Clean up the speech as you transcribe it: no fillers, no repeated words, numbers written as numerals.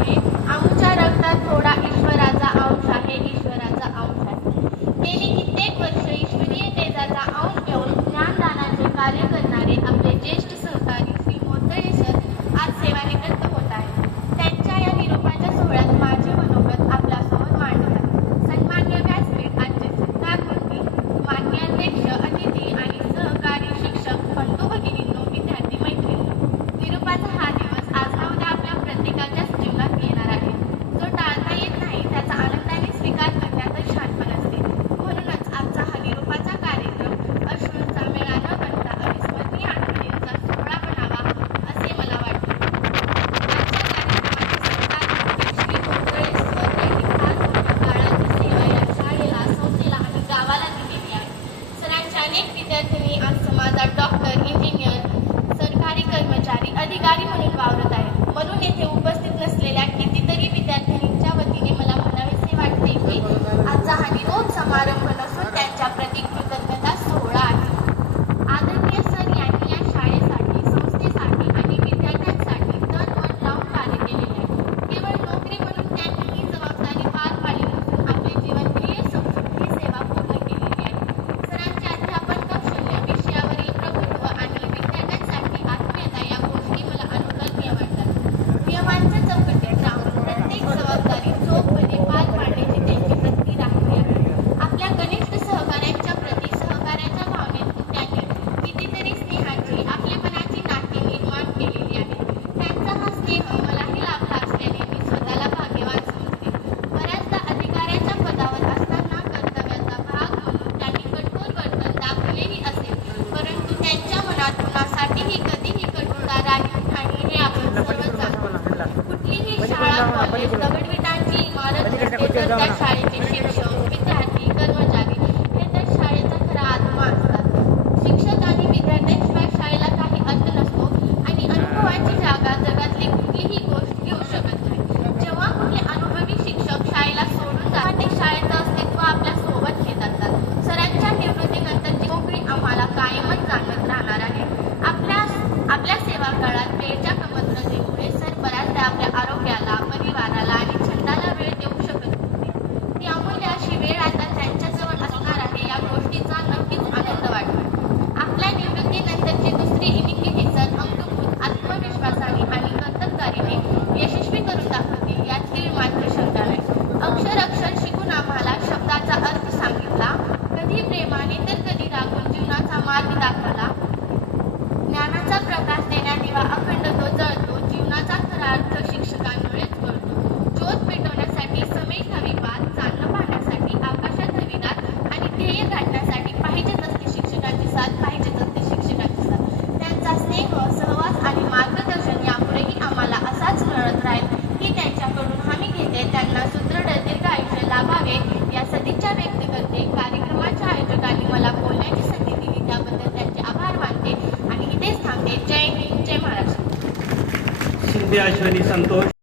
आहे. आमच्या रक्तात थोडा ईश्वराचा अंश आहे, ईश्वराचा अंश आहे. गेली कित्येक वर्ष ईश्वरीय तेजाचा अंश घेऊन ज्ञानदानाचे कार्य करणारे आपले ज्येष्ठ सहकारी श्री मोतळे सर आज सेवानिवृत्त होत आहेत. त्यांच्या या निरोपाच्या सोहळ्यात माझे मनोगत आपल्यासमोर मांडतात. सन्मान्य व्यासपीठ आजचे सत्कार मूर्ती, मान्य अध्यक्ष, अतिथी आणि सहकारी शिक्षक बंधू भगिनींनो, विद्यार्थी मैत्रिणींनो, निरोपाचा हा दिवस आज ना उद्या आपल्या प्रत्येकाच्याच जीवनात येणार आहे. जो टाळता येत नाही त्याचा आनंदाने स्वीकार करण्यातच शहाणपण असते. म्हणूनच आजचा हा निरोपाचा कार्यक्रम अश्रूंचा मेळा न बनता अविस्मरणीय आठवणींचा सोहळा बनावा असे मला वाटते. आजच्या कार्यक्रमाचे सत्कार श्री मोतळे सर यांनी फार मोठ्या काळाची सेवा या शाळेला, संस्थेला आणि गावाला दिलेली आहे. सरांच्या अनेक विद्यार्थ्यांनी आज समाजात डॉक्टर, इंजिनियर, सरकारी कर्मचारी, अधिकारी म्हणून वावरत आहेत. म्हणून येथे उपस्थित नसलेल्या कितीतरी विद्यार्थ्यांच्या वतीने मला म्हणावेसे वाटते की आजचा हा निरोप समारंभ नसून त्यांच्या प्रति कृतज्ञता सोहळा आहे. आदरणीय सर यांनी या शाळेसाठी, संस्थेसाठी आणि विद्यार्थ्यांसाठी तन मन लावून कार्य केलेले आहे. केवळ नोकरी म्हणून त्यांनी ही जबाबदारी पार पाडली नसून आपले जीवन ध्येय समजून ही सेवा पूर्ण केलेली आहे. सरांचे अध्यापन कौशल्य, विषयावरील प्रभुत्व आणि विद्यार्थ्यांसाठी आत्मीयता या गोष्टी मला अनुकरणीय वाटतात. नियमांच्या चौकटीत राहून प्रत्येक जबाबदारी चोखपणे पार पाडण्याची त्यांची वृत्ती राहिली आहे. आपल्या कनिष्ठ सहकाऱ्यांच्या प्रति सहकार्याच्या भावनेतून त्यांनी कितीतरी स्नेहाची, आपलेपणाची नाती निर्माण केलेली आहेत. त्यांचा हा स्नेह मलाही लाभला असल्याने मी स्वतःला भाग्यवान समजते. बऱ्याचदा अधिकाऱ्याच्या पदावर असताना कर्तव्याचा भाग म्हणून त्यांनी कठोर वर्तन दाखवलेही असेल, परंतु त्यांच्या मनात कुणासाठीही कधीही कटुता राहिली नाही हे आपण सर्व जाणतो. कुठलीही शाळा, कॉलेज, दगडविटांची इमारत नसते तर त्या शाळेचे शिक्षक, विद्यार्थी, कर्मचारी हे त्या शाळेचा खरा आत्मा असतात. शिक्षक आणि विद्यार्थ्यांशिवाय शाळेला काही अर्थ नसतो आणि अनुभवाची जागा जगातली कुठलीही गोष्ट घेऊ शकत नाही. जेव्हा कुठले अनुभवी शिक्षक शाळेला सोडून जातात ते शाळेचं अस्तित्व आपल्या सोबत घेत असतात. सरांच्या निवृत्तीनंतरची नोकरी आम्हाला कायमच जाणवत राहणार आहे. आपल्या सेवा काळात वेळेच्या कमतरतेमुळे सर बऱ्याचदा आपल्या आरोग्याला, परिवाराला आणि छंदाला वेळ देऊ शकत होते. ती अमूल्य अशी वेळ आता त्यांच्याजवळ असणार आहे या गोष्टीचा नक्कीच आनंद वाटतो. आपल्या निवृत्तीनंतरची दुसरी इनिंग ही सर अंगभूत आत्मविश्वासाने आणि कर्तबगारीने यशस्वी करून दाखवतील यात तीळ मात्र शंका नाही. अक्षर शिकून आम्हाला शब्दाचा अर्थ सांगितला, कधी प्रेमाने तर कधी रागून जीवनाचा मार्ग दाखवला. ज्ञानाचा प्रकाश देण्या दिवा अखंड तो जळतो, जीवनाचा खरा अर्थ शिक्षकांमुळेच कळतो. ज्योत पेटवण्यासाठी समेट हवी पात, चांदणं पाहण्यासाठी आकाशात हवी रात आणि ध्येय गाठण्यासाठी पाहिजेच असते शिक्षकांची साथ, पाहिजेच असते शिक्षकांची साथ. त्यांचा स्नेह, सहवास आणि मार्गदर्शन यापुढेही आम्हाला असाच मिळत राहील ही त्यांच्याकडून हमी घेते. त्यांना सुदृढ दीर्घ आयुष्य लाभावे या सदिच्छा व्यक्त करते. कार्यक्रमाच्या आयोजकांनी मला बोलण्याची संधी दिली त्याबद्दल त्यांचे आभार मानते आणि इथेच थांबते. जय हिंद, जय महाराष्ट्र. शिंदे, अश्विनी, संतोष.